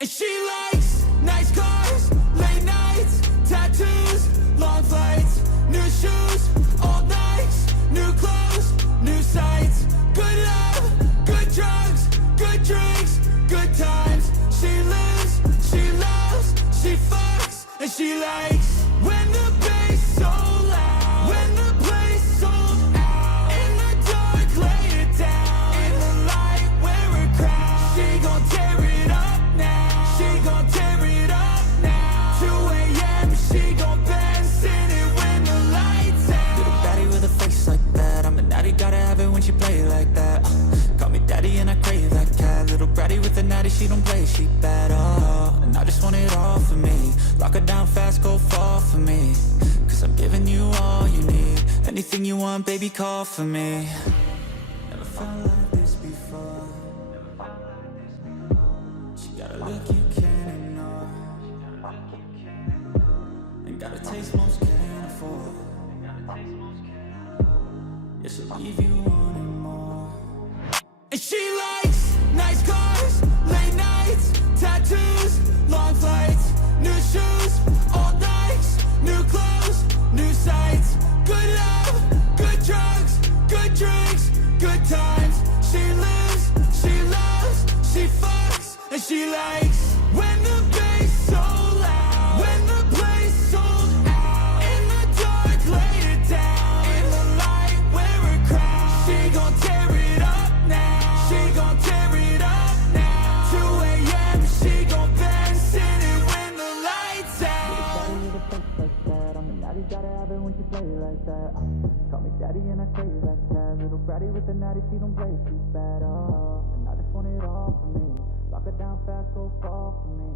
And she likes nice cars, late nights, tattoos, long flights, new shoes, old Nikes, new clothes, new sights. Good love, good drugs, good drinks, good times. She lives, she loves, she fucks, and she likes when the bass so loud, when the place sold out. In the dark, lay it down. In the light, wear a crown. She gon' tear it up now. She gon' tear it up now. 2 a.m. She gon' bend, sing it when the lights out. Little baddie with a face like that, I'm a natty, gotta have it when she play like that. Call me daddy and I crave that cat. Little bratty with a natty, she don't play, she bad, and I just want it all for me. Lock her down fast, go fall for me, cause I'm giving you all you need. Anything you want, baby, call for me. Never felt like this before. She got a look you can't ignore, and got a taste most can't afford. Yeah, she'll leave you wanting more. And she likes nice cars, late nights, tattoos, long flights, new shoes, old Nikes, new clothes, new sights. Good love, good drugs, good drinks, good times. She lives, she loves, she fucks, and she likes when the bass so loud, when the place sold out. In the dark, lay it down. In the light, wear a crown. She gon' tear it up now. She gon' tear it up now. 2 a.m. She gon' bend, sing it when the lights out. With a face like that, I'm a natty, gotta have it when she play like that. Call me daddy and I crave that cat. Little bratty with a natty, she don't play, she bad, and I just want it all for me. Lock her down fast, go fall for me.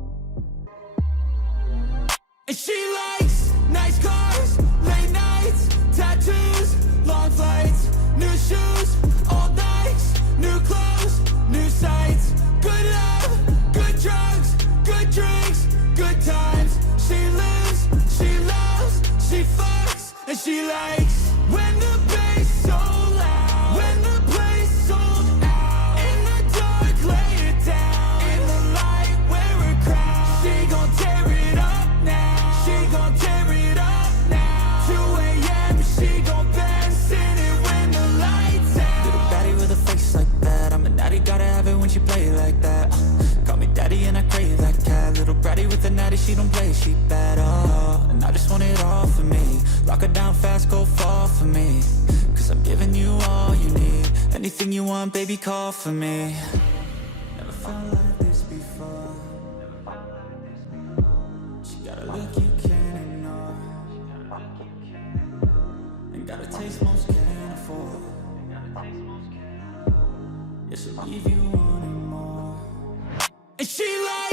And she likes nice cars, late nights, tattoos, long flights, new shoes, old Nikes, new clothes, new sights. Good love, good drugs, good drinks, good times. She lives, she loves, she fucks, and she likes when the bass so loud, when the place sold out. In the dark, lay it down. In the light, wear a crown. She gon' tear it up now. She gon' tear it up now. 2 a.m. She gon' bend, sing it when the lights out. Little baddie with a face like that, I'm a natty, gotta have it when she play like that. Call me daddy and I crave that cat. Little bratty with a natty, she don't play, she bad, and I just want it all for me. Lock her down fast, go fall for me, cause I'm giving you all you need. Anything you want, baby, call for me. Never felt like this before. She got a look you can't ignore, and got a taste most can't afford. Yeah, she'll leave you wanting more. And she like